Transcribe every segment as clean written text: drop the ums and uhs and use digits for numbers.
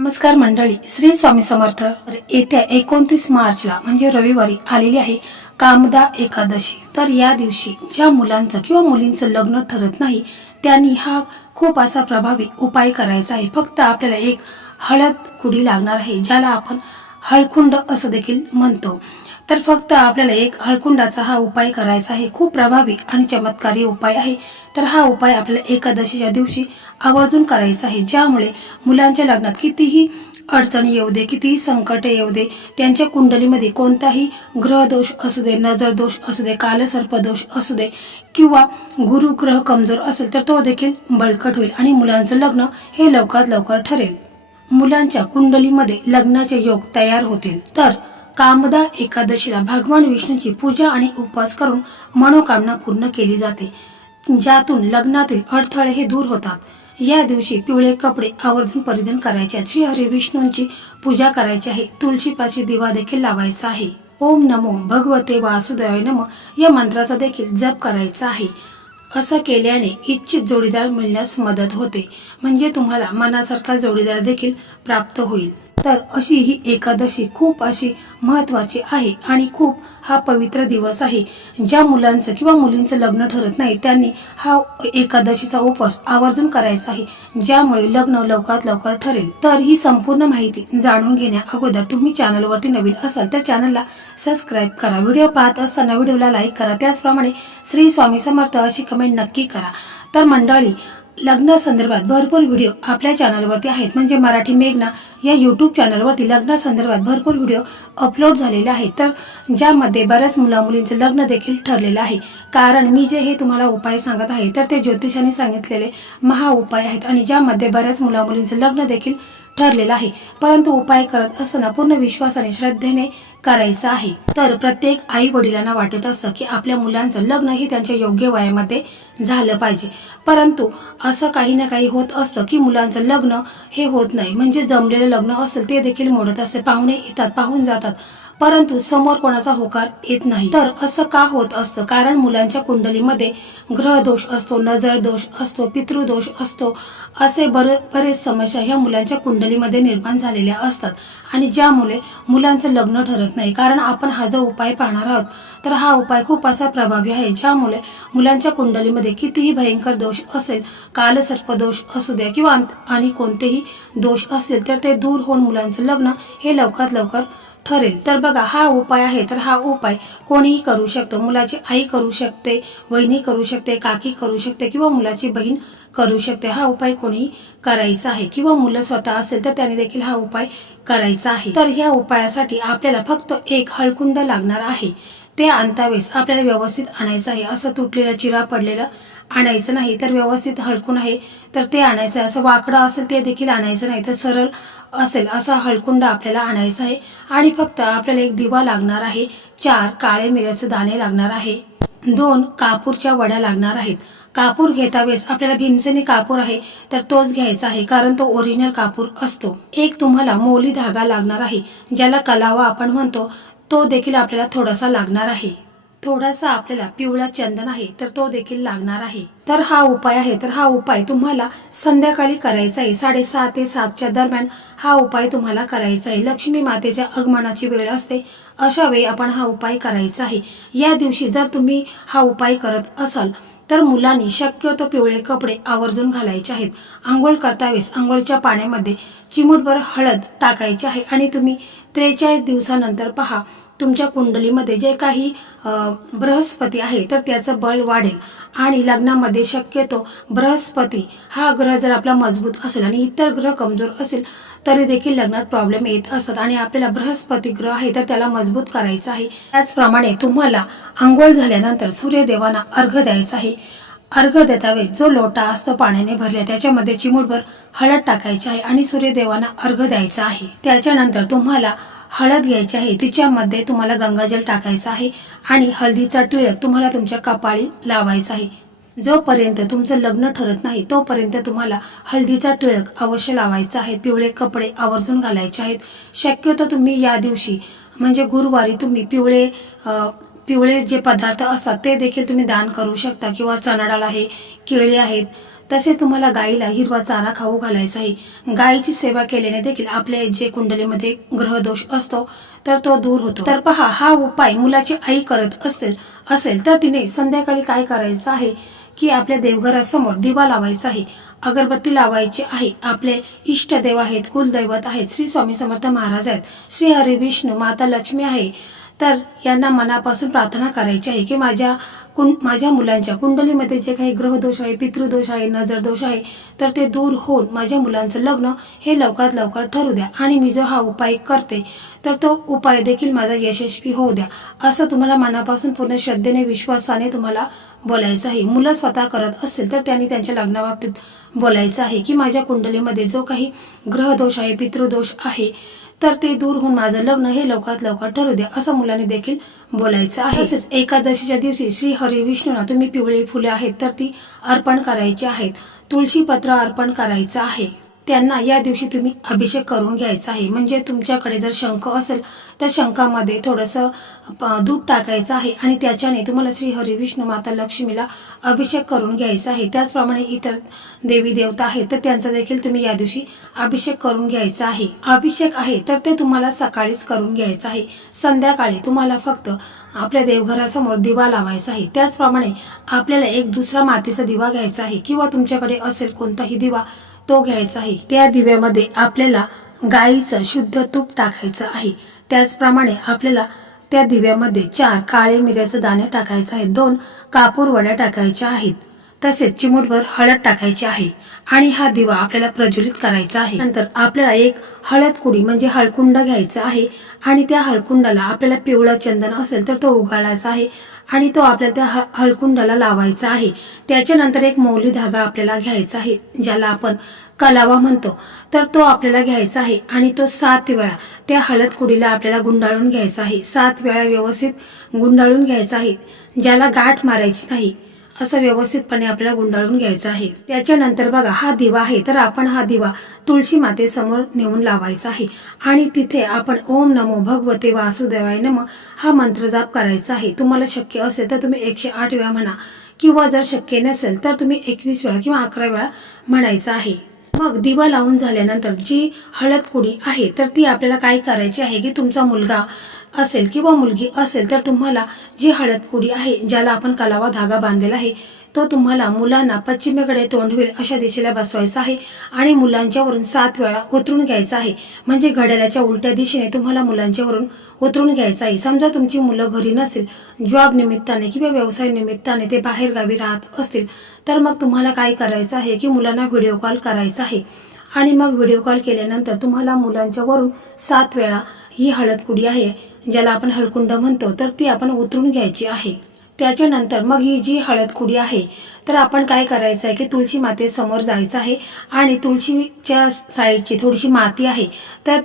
नमस्कार मंडळी, श्री स्वामी समर्थ। येत्या 29 मार्चला म्हणजे रविवारी आलेली आहे कामदा एकादशी। तर या दिवशी ज्या मुलांचं किंवा मुलींचं लग्न ठरत नाही त्यांनी हा खूप असा प्रभावी उपाय करायचा आहे। फक्त आपल्याला एक हळद कुडी लागणार आहे, ज्याला आपण हळकुंड असं देखील म्हणतो। तर फक्त आपल्याला एक हळकुंडाचा हा उपाय करायचा आहे। खूप प्रभावी आणि चमत्कारी उपाय आहे। तर हा उपाय आपल्याला एकादशीच्या दिवशी आवर्जून करायचा आहे, ज्यामुळे मुलांच्या लग्नात कितीही अडचणी येऊ दे, कितीही संकट येऊ दे, त्यांच्या कुंडलीमध्ये कोणताही ग्रह दोष असू दे, नजर दोष असू दे, कालसर्प दोष असू दे किंवा गुरु ग्रह कमजोर असेल तर तो देखील बळकट होईल आणि मुलांचं लग्न हे लवकरात लवकर ठरेल। मुलांच्या कुंडलीमध्ये लग्नाचे योग तयार होतील। तर कामदा एकादशीला भगवान विष्णूची पूजा आणि उपवास करून मनोकामना पूर्ण केली जाते, ज्यातून लग्नातील अडथळे हे दूर होतात। या दिवशी पिवळे कपडे आवर्जून परिधान करायचे, श्री हरी विष्णूंची पूजा करायची आहे, तुळशीपाशी दिवा देखील लावायचा आहे। ओम नमो भगवते वासुदेवाय नमः या मंत्राचा देखील जप करायचा आहे। असं केल्याने इच्छित जोडीदार मिळण्यास मदत होते, म्हणजे तुम्हाला मनासारखा जोडीदार देखील प्राप्त होईल। तर अशी ही एकादशी खूप अशी महत्त्वाची आहे आणि खूप हा पवित्र दिवस आहे। ज्या मुलांचं किंवा मुलींचं लग्न ठरत नाही त्यांनी हा एकादशीचा उपवास आवर्जून करायचा आहे, ज्यामुळे लग्न लवकरात लवकर ठरेल। तर ही संपूर्ण माहिती जाणून घेण्या अगोदर तुम्ही चॅनलवरती नवीन असाल तर चॅनलला सबस्क्राईब करा, व्हिडिओ पाहत असताना व्हिडिओला लाईक करा, त्याचप्रमाणे श्री स्वामी समर्थ अशी कमेंट नक्की करा। तर मंडळी, लग्ना संदर्भात भरपूर व्हिडिओ आपल्या चॅनलवरती आहेत, म्हणजे मराठी मेघना या यूट्यूब चॅनलवरती लग्ना संदर्भात भरपूर व्हिडिओ अपलोड झालेले आहेत। तर ज्यामध्ये बऱ्याच मुलींचे लग्न देखील ठरलेले आहे, कारण मी जे हे तुम्हाला उपाय सांगत आहे तर ते ज्योतिषाने सांगितलेले महा उपाय आहेत आणि ज्यामध्ये बऱ्याच मुलींचे लग्न देखील ठरलेलं आहे। परंतु उपाय करत असताना पूर्ण विश्वासाने श्रद्धेने करायचा आहे। तर प्रत्येक आई वडिलांना वाटत असतं की आपल्या मुलांचं लग्न हे त्यांच्या योग्य वयामध्ये झालं पाहिजे, परंतु असं काही ना काही होत असतं की मुलांचं लग्न हे होत नाही, म्हणजे जमलेलं लग्न असेल ते देखील मोडत असते, पाहुणे येतात पाहून जातात, परंतु समोर कोणाचा होकार येत नाही। तर असं का होत असतं? कारण मुलांच्या कुंडलीमध्ये ग्रह दोष असतो, नजर दोष असतो, पितृदोष असतो, असे बरेच समस्या ह्या मुलांच्या कुंडलीमध्ये निर्माण झालेल्या असतात आणि ज्यामुळे मुलांचं लग्न ठरत नाही। कारण आपण हा जो उपाय पाहणार आहोत तर हा उपाय खूप असा प्रभावी आहे, ज्यामुळे मुलांच्या कुंडलीमध्ये कितीही भयंकर दोष असेल, कालसर्प दोष असू द्या किंवा आणि कोणतेही दोष असेल तर ते दूर होऊन मुलांचं लग्न हे लवकरात लवकर ठरेल। तर बघा, हा उपाय आहे तर हा उपाय कोणीही करू शकतो, मुलाची आई करू शकते, वहिनी करू शकते, काकी करू शकते किंवा मुलाची बहीण करू शकते। हा उपाय कोणीही करायचा आहे किंवा मुलं स्वतः असेल तर त्याने देखील हा उपाय करायचा आहे। तर ह्या उपायासाठी आपल्याला फक्त एक हळकुंड लागणार आहे। ते आणतावेळेस आपल्याला व्यवस्थित आणायचं आहे, असं तुटलेलं चिरा पडलेलं आणायचं नाही, तर व्यवस्थित हळकुंड आहे तर ते आणायचं आहे। असं वाकडं असेल ते देखील आणायचं नाही, तर सरळ असेल असा हळकुंड आपल्याला आणायचा आहे आणि फक्त आपल्याला एक दिवा लागणार आहे, 4 काळे मिऱ्याचे दाणे लागणार आहे, 2 कापूरच्या वड्या लागणार आहेत। कापूर घेता वेळेस आपल्याला भीमसेनी कापूर आहे तर तोच घ्यायचा आहे, कारण तो ओरिजिनल कापूर असतो। एक तुम्हाला मौली धागा लागणार आहे, ज्याला कलावा आपण म्हणतो, तो देखील आपल्याला थोडासा लागणार आहे। थोडासा आपल्याला पिवळा चंदन आहे तर तो देखील लागणार आहे। तर हा उपाय आहे तर हा उपाय तुम्हाला संध्याकाळी करायचा आहे, 6:30 ते 7च्या दरम्यान हा उपाय तुम्हाला करायचा आहे। लक्ष्मी मातेच्या आगमनाची वेळ असते, अशा वेळी आपण हा उपाय करायचा आहे। या दिवशी जर तुम्ही हा उपाय करत असाल तर मुलांनी शक्यतो पिवळे कपडे आवर्जून घालायचे आहेत। आंघोळ करतावेळेस आंघोळच्या पाण्यामध्ये चिमूटभर हळद टाकायची आहे आणि तुम्ही 43 दिवसानंतर पहा तुमच्या कुंडलीमध्ये जे काही बृहस्पती आहे तर त्याचं बळ वाढेल आणि लग्नामध्ये शक्यतो बृहस्पती हा ग्रह जर आपला मजबूत असेल आणि इतर ग्रह कमजोर असेल तरी देखील लग्नात प्रॉब्लेम येत असतात आणि आपल्याला बृहस्पती ग्रह आहे तर त्याला मजबूत करायचं आहे। त्याचप्रमाणे तुम्हाला आंघोळ झाल्यानंतर सूर्यदेवांना अर्घ्य द्यायचं आहे। अर्घ्य देतावेळी जो लोटा असतो पाण्याने भरला त्याच्यामध्ये चिमूटभर हळद टाकायची आहे आणि सूर्यदेवांना अर्घ्य द्यायचा आहे। त्याच्यानंतर तुम्हाला हळद घ्यायची आहे, तिच्यामध्ये तुम्हाला गंगाजल टाकायचं आहे आणि हळदीचा टिळक तुम्हाला तुमच्या कपाळी लावायचा आहे। जोपर्यंत तुमचं लग्न ठरत नाही तोपर्यंत तुम्हाला हळदीचा टिळक अवश्य लावायचा आहे। पिवळे कपडे आवर्जून घालायचे आहेत। शक्यतो तुम्ही या दिवशी म्हणजे गुरुवारी तुम्ही पिवळे जे पदार्थ असतात ते देखील तुम्ही दान करू शकता, किंवा चणा डाळ आहे, केळी आहेत, तसे तुम्हाला गायीला हिरवा चारा खाऊ घालायचा आहे। गायीची सेवा केल्याने देखील आपल्या जे कुंडलीमध्ये ग्रहदोष असतो तर तो दूर होतो। तर पहा, हा उपाय मुलाची आई करत असेल तर तिने संध्याकाळी काय करायचं आहे की आपल्या देवघरासमोर दिवा लावायचा आहे, अगरबत्ती लावायची आहे। आपले इष्ट देव आहेत, कुलदैवत आहेत, श्री स्वामी समर्थ महाराज आहेत, श्री हरी विष्णू, माता लक्ष्मी आहे। तर यांना मनापासून प्रार्थना करायची आहे की माझ्या मुलांच्या कुंडलीमध्ये जे काही ग्रहदोष आहे, पितृदोष आहे, नजरदोष आहे तर ते दूर होऊन माझ्या मुलांचं लग्न हे लवकरात लवकर ठरू द्या आणि मी जो हा उपाय करते तर तो उपाय देखील माझा यशस्वी होऊ द्या, असं तुम्हाला मनापासून पूर्ण श्रद्धेने, विश्वासाने तुम्हाला बोलायचं आहे। मुलं स्वतः करत असेल तर त्यांनी त्यांच्या लग्नाबाबतीत बोलायचं आहे की माझ्या कुंडलीमध्ये जो काही ग्रहदोष आहे, पितृदोष आहे तर ते दूर होऊन माझं लग्न हे लवकरात लवकर ठरू द्या, असं मुलांनी देखील बोलायचं आहे। तसेच एकादशीच्या दिवशी श्री हरी विष्णूंना तुम्ही पिवळी फुले आहेत तर ती अर्पण करायची आहेत, तुळशी पत्र अर्पण करायचं आहे। त्यांना या दिवशी तुम्ही अभिषेक करून घ्यायचा आहे। म्हणजे तुमच्याकडे जर शंख असेल तर शंखामध्ये थोडंसं दूध टाकायचं आहे आणि त्याच्याने तुम्हाला श्री हरी विष्णू, माता लक्ष्मीला अभिषेक करून घ्यायचा आहे। त्याचप्रमाणे इतर देवी देवता आहेत तर त्यांचा देखील तुम्ही या दिवशी अभिषेक करून घ्यायचा आहे। अभिषेक आहे तर ते तुम्हाला सकाळीच करून घ्यायचं आहे। संध्याकाळी तुम्हाला फक्त आपल्या देवघरासमोर दिवा लावायचा आहे। त्याचप्रमाणे आपल्याला एक दुसरा मातीचा दिवा घ्यायचा आहे किंवा तुमच्याकडे असेल कोणताही दिवा तो घ्यायचा आहे। त्या दिव्यामध्ये आपल्याला गाईचं शुद्ध तूप टाकायचं आहे। त्याचप्रमाणे आपल्याला त्या दिव्यामध्ये 4 काळे मिऱ्याचे दाणे टाकायचे आहेत, 2 कापूर वड्या टाकायच्या आहेत, तसेच चिमूटभर हळद टाकायची आहे आणि हा दिवा आपल्याला प्रज्वलित करायचा आहे। नंतर आपल्याला एक हळद कुडी म्हणजे हळकुंड घ्यायचा आहे आणि त्या हळकुंडाला आपल्याला पिवळा चंदन असेल तर तो उगाळायचा आहे आणि तो आपल्याला त्या हळकुंडाला लावायचा आहे। त्याच्यानंतर एक मौली धागा आपल्याला घ्यायचा आहे, ज्याला आपण कलावा म्हणतो, तर तो आपल्याला घ्यायचा आहे आणि तो 7 वेळा त्या हळद कुडीला आपल्याला गुंडाळून घ्यायचा आहे। 7 वेळा व्यवस्थित गुंडाळून घ्यायचा आहे, ज्याला गाठ मारायची नाही, असं व्यवस्थितपणे आपल्याला गुंडाळून घ्यायचं आहे। त्याच्यानंतर बघा, हा दिवा आहे तर आपण हा दिवा तुळशी मातेसमोर नेऊन लावायचा आहे आणि तिथे आपण ओम नमो भगवते वासुदेवाय नमः हा मंत्र जाप करायचा आहे। तुम्हाला शक्य असेल तर तुम्ही 108 वेळा म्हणा किंवा जर शक्य नसेल तर तुम्ही 21 वेळा किंवा 11 वेळा म्हणायचं आहे। मग दिवा लावून झाल्यानंतर जी हळद कुडी आहे तर ती आपल्याला काय करायची आहे की तुमचा मुलगा असेल किंवा मुलगी असेल तर तुम्हाला जी हळद कुडी आहे, ज्याला आपण कलावा धागा बांधलेला आहे, तो तुम्हाला मुलांना पश्चिमेकडे तोंड होईल अशा दिशेला बसवायचा आहे आणि मुलांच्यावरून 7 वेळा उतरून घ्यायचा आहे। म्हणजे घड्याळाच्या उलट्या दिशेने तुम्हाला मुलांच्यावरून उतरून घ्यायचा आहे। समजा तुमची मुलं घरी नसेल, जॉब निमित्ताने किंवा व्यवसाय निमित्ताने ते बाहेर गावी राहत असतील तर मग तुम्हाला काय करायचं आहे की मुलांना व्हिडिओ कॉल करायचा आहे आणि मग व्हिडिओ कॉल केल्यानंतर तुम्हाला मुलांच्यावरून 7 वेळा ही हळद कुडी आहे, ज्याला आपण हळकुंड म्हणतो, तर ती आपण उतरून घ्यायची आहे। त्याच्यानंतर मग ही जी हळद कुडी आहे तर आपण काय करायचं आहे की तुळशी मातेसमोर जायचं आहे आणि तुळशीच्या साईडची थोडीशी माती आहे तर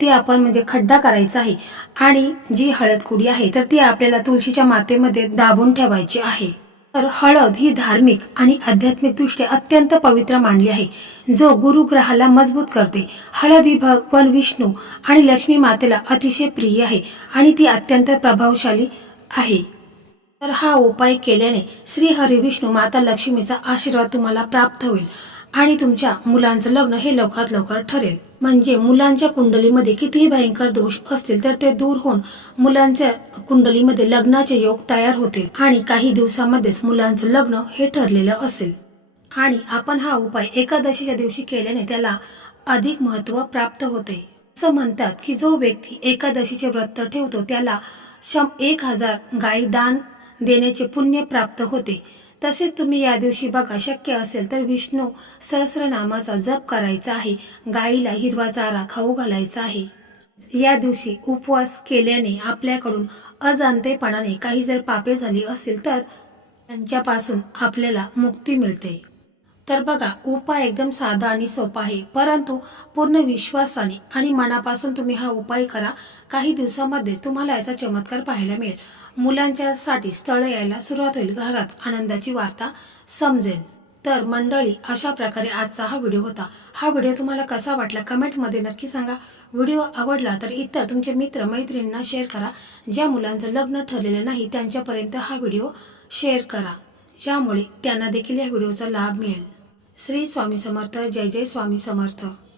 ती आपण म्हणजे खड्डा करायचा आहे आणि जी हळद कुडी आहे तर ती आपल्याला तुळशीच्या मातेमध्ये दाबून ठेवायची आहे। तर हळद ही धार्मिक आणि आध्यात्मिक दृष्ट्या अत्यंत पवित्र मानली आहे, जो गुरुग्रहाला मजबूत करते। हळद ही भगवान विष्णू आणि लक्ष्मी मातेला अतिशय प्रिय आहे आणि ती अत्यंत प्रभावशाली आहे। तर हा उपाय केल्याने श्री हरी विष्णू, माता लक्ष्मीचा आशीर्वाद तुम्हाला प्राप्त होईल आणि तुमच्या मुलांचं लग्न हे लवकरात लवकर ठरेल। म्हणजे मुलांच्या कुंडलीमध्ये कितीही भयंकर दोष असतील तर ते दूर होऊन मुलांच्या कुंडलीमध्ये लग्नाचे योग तयार होतील आणि काही दिवसांमध्येच मुलांचं लग्न हे ठरलेलं असेल। आणि आपण हा उपाय एकादशीच्या दिवशी केल्याने त्याला अधिक महत्त्व प्राप्त होते। असं म्हणतात की जो व्यक्ती एकादशीचे व्रत ठेवतो त्याला 1000 गायी दान देण्याचे पुण्य प्राप्त होते। तसेच तुम्ही या दिवशी बघा, शक्य असेल तर विष्णू सहस्रनामाचा जप करायचा आहे, गायीला हिरवा चारा खाऊ घालायचा आहे। या दिवशी उपवास केल्याने आपल्याकडून अजाणतेपणाने काही जर पापे झाली असेल तर त्यांच्यापासून आपल्याला मुक्ती मिळते। तर बघा, उपाय एकदम साधा आणि सोपा आहे, परंतु पूर्ण विश्वासाने आणि मनापासून तुम्ही हा उपाय करा। काही दिवसांमध्ये तुम्हाला याचा चमत्कार पाहायला मिळेल। मुलांच्यासाठी स्थळ यायला सुरुवात होईल, घरात आनंदाची वार्ता समजेल। तर मंडळी, अशा प्रकारे आजचा हा व्हिडिओ होता। हा व्हिडिओ तुम्हाला कसा वाटला कमेंटमध्ये नक्की सांगा। व्हिडिओ आवडला तर इतर तुमचे मित्र मैत्रिणींना शेअर करा। ज्या मुलांचं लग्न ठरलेलं नाही त्यांच्यापर्यंत हा व्हिडिओ शेअर करा, ज्यामुळे त्यांना देखील या व्हिडिओचा लाभ मिळेल। श्री स्वामी समर्थ. जय जय स्वामी समर्थ.